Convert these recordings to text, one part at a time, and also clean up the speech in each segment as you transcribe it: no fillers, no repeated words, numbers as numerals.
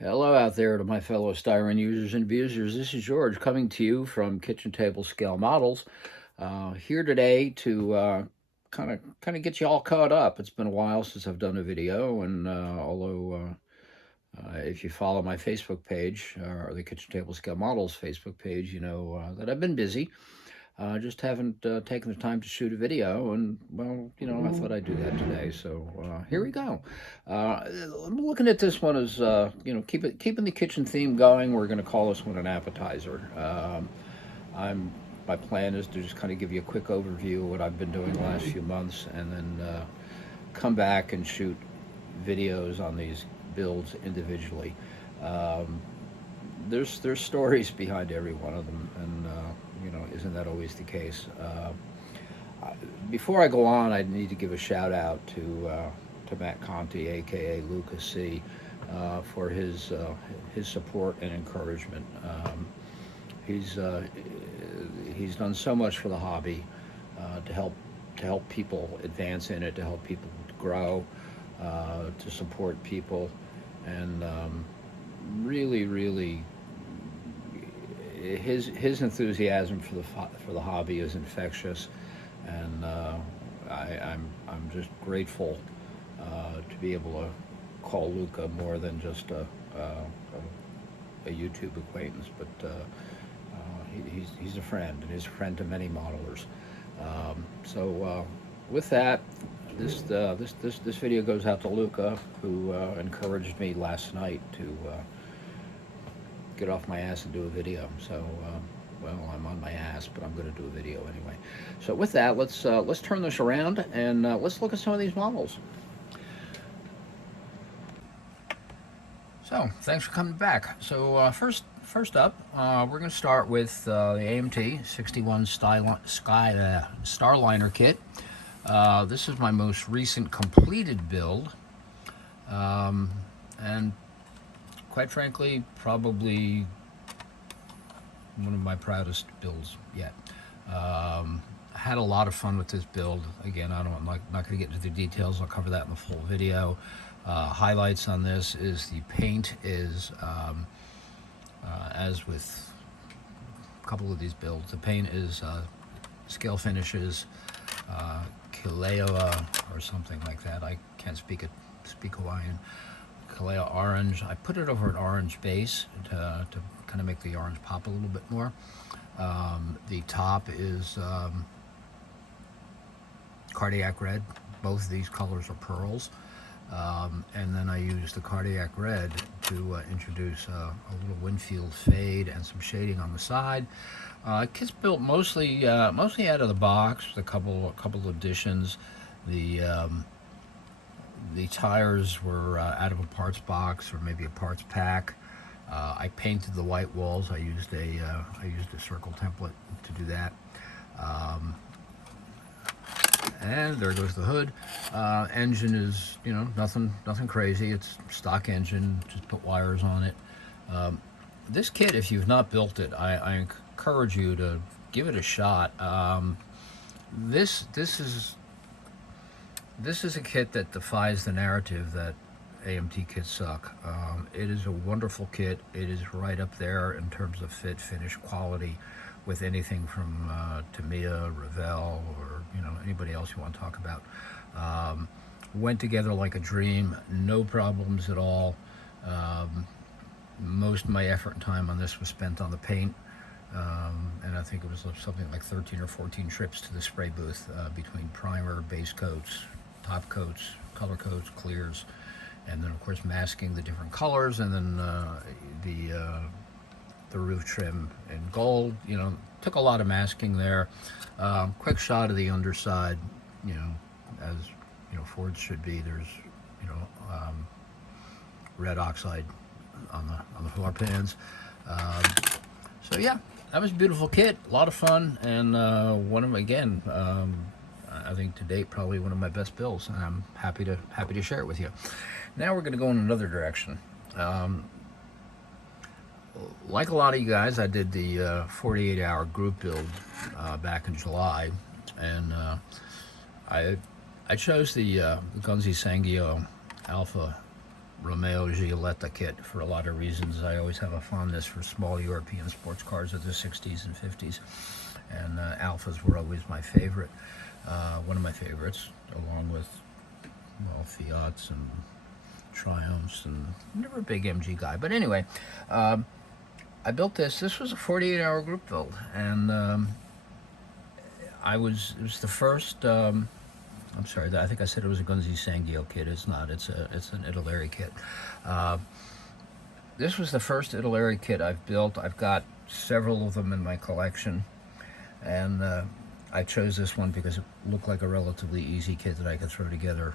Hello out there to my fellow styrene users and abusers. This is George coming to you from Kitchen Table Scale Models. Here today to kind of get you all caught up. It's been a while since I've done a video, and although if you follow my Facebook page or the Kitchen Table Scale Models Facebook page, you know that I've been busy. Just haven't taken the time to shoot a video, and well, you know, I thought I'd do that today. So here we go. I'm looking at this one as keeping the kitchen theme going. We're going to call this one an appetizer. I'm My plan is to just kind of give you a quick overview of what I've been doing the last few months, and then come back and shoot videos on these builds individually. Um, there's stories behind every one of them, and isn't that always the case? Before I go on, I need to give a shout out to Matt Conti, aka Lucas C, for his support and encouragement. He's he's done so much for the hobby to help people advance in it, to help people grow, to support people, and really his enthusiasm for the hobby is infectious, and I'm just grateful to be able to call Luca more than just a YouTube acquaintance, but he's a friend, and he's a friend to many modelers. With that, this video goes out to Luca, who encouraged me last night to get off my ass and do a video. So, well, I'm on my ass, but I'm going to do a video anyway. So with that, let's turn this around and let's look at some of these models. So thanks for coming back. So first up, we're going to start with the AMT 61 Starliner kit. This is my most recent completed build, and quite frankly, probably one of my proudest builds yet. I had a lot of fun with this build. Again, I'm not going to get into the details. I'll cover that in the full video. Highlights on this is the paint is, as with a couple of these builds, the paint is Scale Finishes, Kilea or something like that. I can't speak Hawaiian. Kilea orange. I put it over an orange base to kind of make the orange pop a little bit more. The top is cardiac red. Both of these colors are pearls. And then I used the cardiac red to introduce a little Winfield fade and some shading on the side. Kit's built mostly out of the box with a couple additions. The tires were out of a parts box or maybe a parts pack. I painted the white walls. I used a circle template to do that. And there goes the hood. Engine is, nothing crazy. It's stock engine. Just put wires on it. This kit, if you've not built it, I encourage you to give it a shot. This is a kit that defies the narrative that AMT kits suck. It is a wonderful kit. It is right up there in terms of fit, finish, quality with anything from Tamiya, Revell, or anybody else you want to talk about. Went together like a dream. No problems at all. Most of my effort and time on this was spent on the paint. And I think it was something like 13 or 14 trips to the spray booth between primer, base coats, top coats, color coats, clears, and then of course masking the different colors, and then the roof trim in gold. Took a lot of masking there. Quick shot of the underside, as Fords should be. There's red oxide on the floor pans. So yeah, that was a beautiful kit, a lot of fun, and one of them, again, I think to date probably one of my best builds, and I'm happy to share it with you. Now we're going to go in another direction. Like a lot of you guys, I did the 48-hour group build back in July, and I chose the Gunzi Sangyo Alpha Romeo Giulietta kit for a lot of reasons. I always have a fondness for small European sports cars of the 60s and 50s, and Alphas were always my favorite, one of my favorites, along with, well, Fiats and Triumphs, and never a big MG guy. But anyway, I built this. This was a 48-hour group build, and it was the first. I'm sorry, I think I said it was a Gunzi Sangio kit. It's not. It's an Italeri kit. This was the first Italeri kit I've built. I've got several of them in my collection, and I chose this one because it looked like a relatively easy kit that I could throw together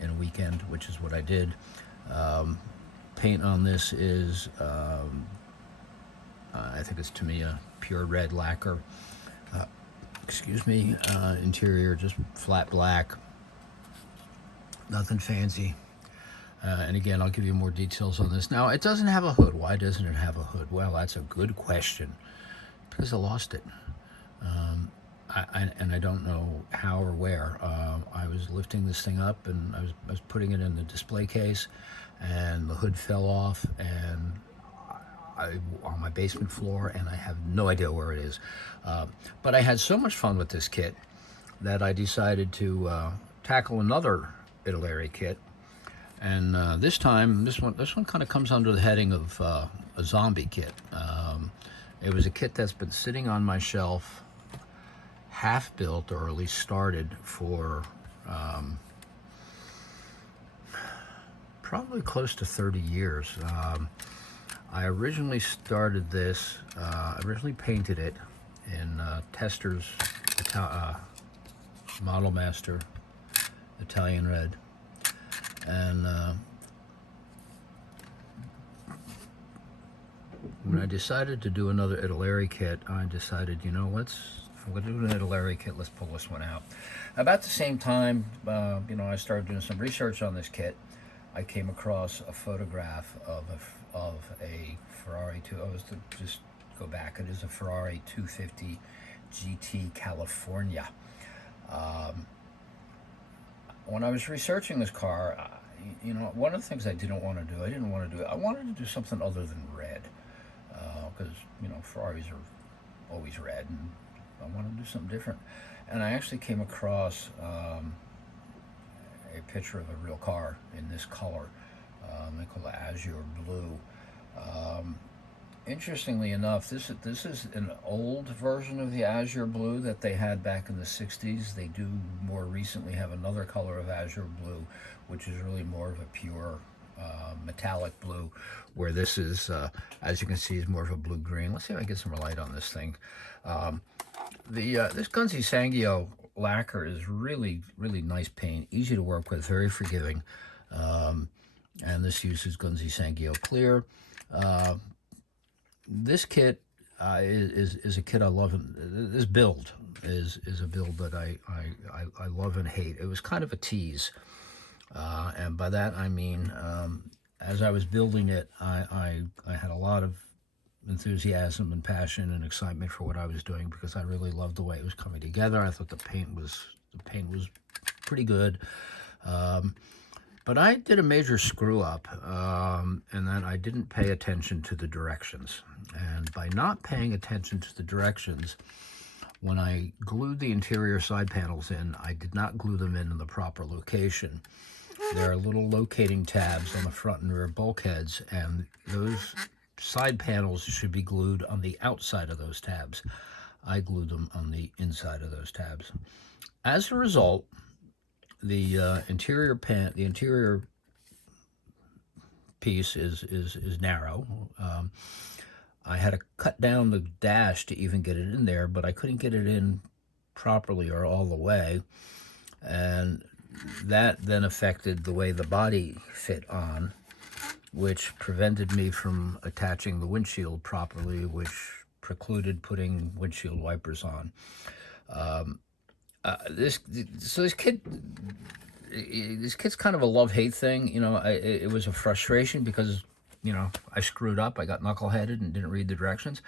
in a weekend, which is what I did. Paint on this is, I think it's Tamiya pure red lacquer. Excuse me, interior just flat black, nothing fancy. And again, I'll give you more details on this. Now, it doesn't have a hood. Why doesn't it have a hood? Well, that's a good question. Because I lost it. And I don't know how or where. I was lifting this thing up, and I was putting it in the display case, and the hood fell off, and on my basement floor, and I have no idea where it is. But I had so much fun with this kit that I decided to tackle another Italeri kit, and this time this one kind of comes under the heading of a zombie kit. It was a kit that's been sitting on my shelf, half built, or at least started, for probably close to 30 years. I originally started this, originally painted it in Tester's Model Master Italian red, and when I decided to do another Italeri kit, I decided, you know, if I'm going to do an Italeri kit, let's pull this one out. About the same time, I started doing some research on this kit. I came across a photograph of a Ferrari 2. I was to just go back. It is a Ferrari 250 GT California. When I was researching this car, one of the things I didn't want to do, I wanted to do something other than red, because Ferraris are always red, and I wanted to do something different. And I actually came across a picture of a real car in this color. They call it azure blue. Interestingly enough, this is an old version of the azure blue that they had back in the 60s. They do more recently have another color of azure blue, which is really more of a pure metallic blue, where this is, as you can see, is more of a blue-green. Let's see if I get some light on this thing. This Gunzi Sangio lacquer is really, really nice paint, easy to work with, very forgiving. And this uses Gunzi Sangio clear. This kit is a kit I love. This build is a build that I love and hate. It was kind of a tease, and by that I mean, as I was building it, I had a lot of enthusiasm and passion and excitement for what I was doing, because I really loved the way it was coming together. I thought the paint was pretty good. But I did a major screw up, and that I didn't pay attention to the directions. And by not paying attention to the directions, when I glued the interior side panels in, I did not glue them in the proper location. There are little locating tabs on the front and rear bulkheads, and those side panels should be glued on the outside of those tabs. I glued them on the inside of those tabs. As a result, the interior piece is narrow. I had to cut down the dash to even get it in there, but I couldn't get it in properly or all the way, and that then affected the way the body fit on, which prevented me from attaching the windshield properly, which precluded putting windshield wipers on. This kit's kind of a love-hate thing. It was a frustration because, I screwed up. I got knuckleheaded and didn't read the directions.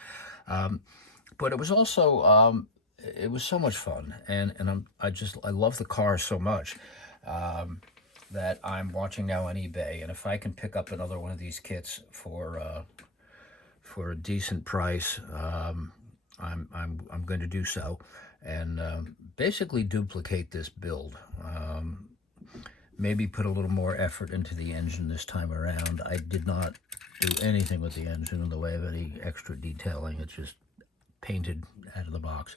But it was also, it was so much fun. And I love the car so much. that I'm watching now on eBay, and if I can pick up another one of these kits for a decent price, I'm going to do so, and basically duplicate this build. Maybe put a little more effort into the engine this time around. I did not do anything with the engine in the way of any extra detailing. It's just painted out of the box.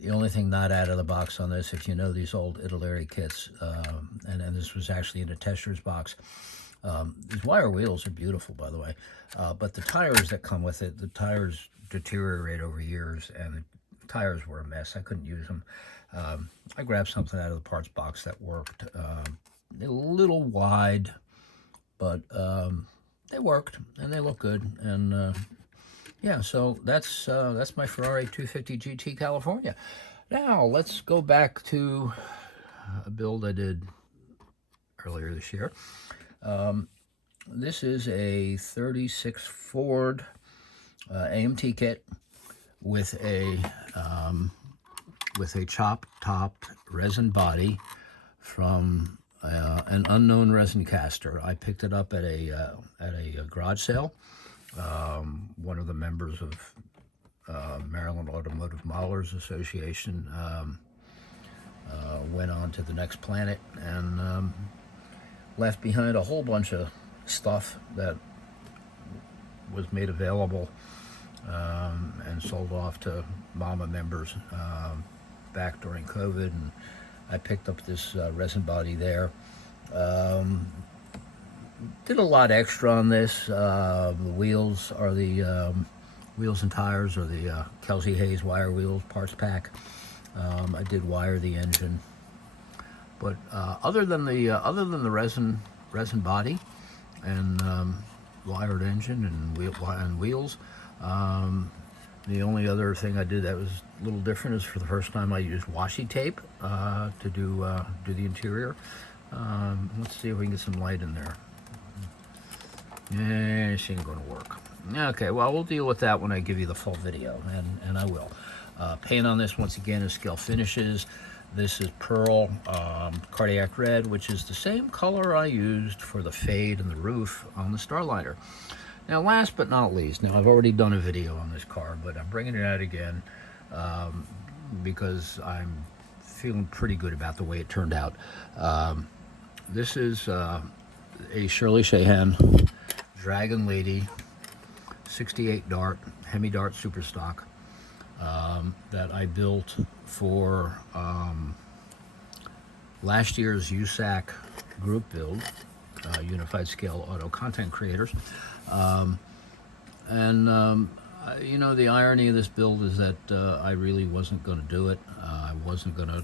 The only thing not out of the box on this, if you know these old Italeri kits, and this was actually in a tester's box, these wire wheels are beautiful, by the way, but the tires that come with it, the tires deteriorate over years, and the tires were a mess. I couldn't use them. I grabbed something out of the parts box that worked. A little wide, but they worked, and they look good, and yeah, so that's my Ferrari 250 GT California. Now, let's go back to a build I did earlier this year. This is a 36 Ford AMT kit with a chopped resin body from an unknown resin caster. I picked it up at a garage sale. One of the members of Maryland Automotive Modelers Association went on to the next planet and left behind a whole bunch of stuff that was made available and sold off to MAMA members back during COVID, and I picked up this resin body there. Did a lot extra on this. The wheels are the wheels and tires are the Kelsey Hayes wire wheels parts pack. I did wire the engine, but other than the resin body and wired engine and wheels, the only other thing I did that was a little different is for the first time I used washi tape to do the interior. Let's see if we can get some light in there. Yeah, she ain't going to work. Okay, well, we'll deal with that when I give you the full video, and I will. Paint on this, once again, is Scale Finishes. This is Pearl Cardiac Red, which is the same color I used for the fade and the roof on the Starliner. Now, last but not least, now I've already done a video on this car, but I'm bringing it out again because I'm feeling pretty good about the way it turned out. This is a Shirley Shahan Dragon Lady 68 Dart, Hemi Dart Super Stock that I built for last year's USAC group build, Unified Scale Auto Content Creators. You know, the irony of this build is that I really wasn't going to do it. I wasn't going to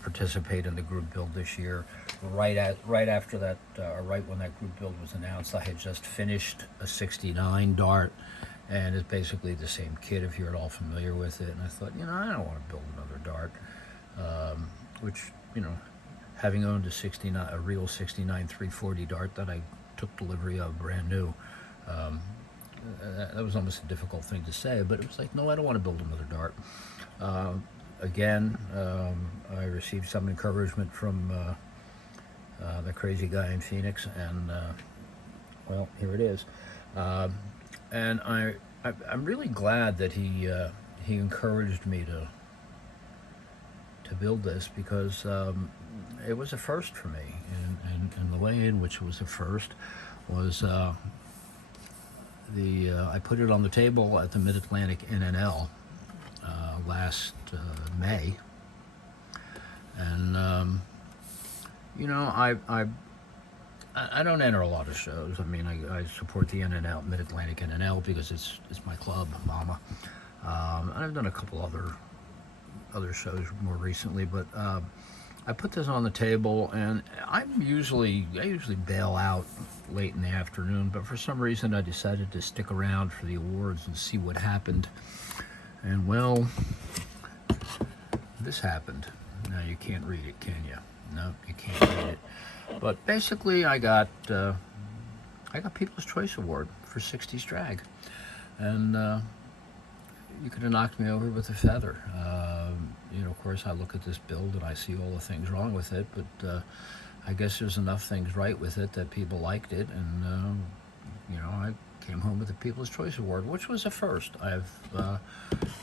participate in the group build this year. Right after that, or right when that group build was announced, I had just finished a 69 Dart, and it's basically the same kit if you're at all familiar with it. And I thought, you know, I don't want to build another Dart, which, you know, having owned a real 69 340 Dart that I took delivery of brand new, that was almost a difficult thing to say, but it was like, no, I don't want to build another Dart. Again, I received some encouragement from the crazy guy in Phoenix, and well, here it is. And I'm really glad that he encouraged me to build this, because it was a first for me, and the way in which it was a first was I put it on the table at the MidAtlantic NNL last May, and you know, I don't enter a lot of shows. I mean, I support the NNL, MidAtlantic NNL, because it's my club, Mama. And I've done a couple other shows more recently, but I put this on the table, and I usually bail out late in the afternoon, but for some reason I decided to stick around for the awards and see what happened. And well, this happened. Now you can't read it, can you? No, you can't read it. But basically, I got People's Choice Award for 60s drag, and you could have knocked me over with a feather. you know, of course, I look at this build and I see all the things wrong with it, but I guess there's enough things right with it that people liked it, and you know, I came home with the People's Choice Award, which was a first.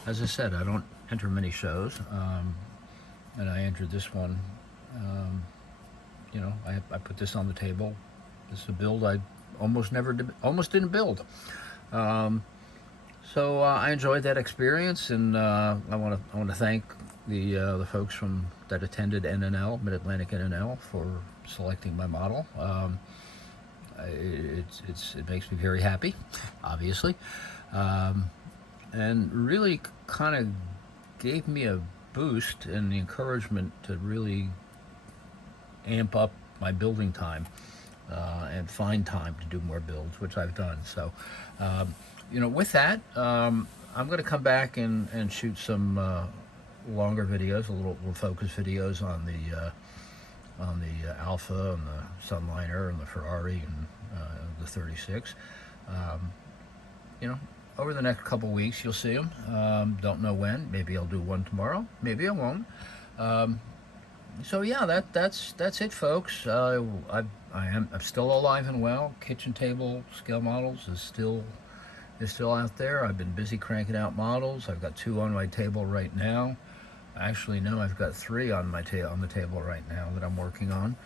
As I said, I don't enter many shows, and I entered this one. You know, I put this on the table. This is a build I almost didn't build. So I enjoyed that experience, and I want to thank the folks that attended NNL, MidAtlantic NNL, for selecting my model. It makes me very happy, obviously, and really kind of gave me a boost and the encouragement to really amp up my building time and find time to do more builds, which I've done. So, you know, with that, I'm going to come back and shoot some longer videos, little focus videos on the Alpha and the Starliner and the Ferrari and the 36. You know, over the next couple weeks, you'll see them. Don't know when. Maybe I'll do one tomorrow. Maybe I won't. So yeah, that's it, folks. I'm still alive and well. Kitchen table scale models is still out there. I've been busy cranking out models. I've got 2 on my table right now. Actually, no, I've got 3 on the table right now that I'm working on.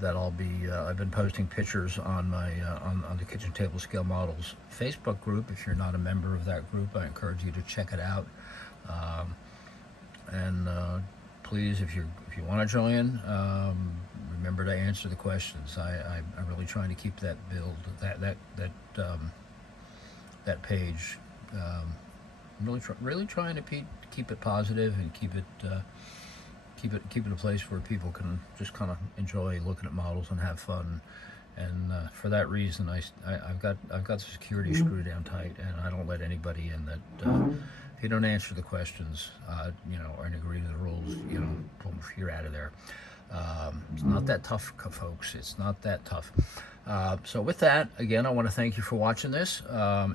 That I'll be. I've been posting pictures on my on the Kitchen Table Scale Models Facebook group. If you're not a member of that group, I encourage you to check it out. And please, if you want to join, remember to answer the questions. I'm really trying to keep that build, that page. Really trying to keep it positive and keep it a place where people can just kind of enjoy looking at models and have fun. And for that reason, I've got the security screwed down tight, and I don't let anybody in that. If you don't answer the questions, you know, or agree to the rules, you know, you're out of there. It's not that tough, folks. It's not that tough. So with that, again, I want to thank you for watching this.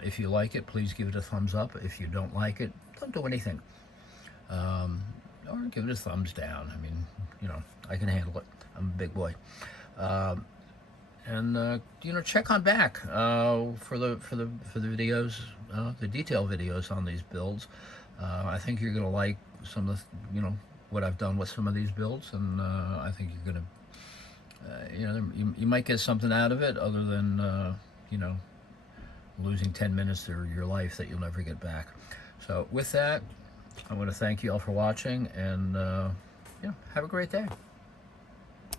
If you like it, please give it a thumbs up. If you don't like it, don't do anything. Or give it a thumbs down. I mean, you know, I can handle it. I'm a big boy. And you know, check on back for the videos, the detail videos on these builds. I think you're gonna like some of the, you know, what I've done with some of these builds, and I think you're gonna, you know, you might get something out of it other than you know, losing 10 minutes of your life that you'll never get back. So with that, I want to thank you all for watching, and yeah, have a great day.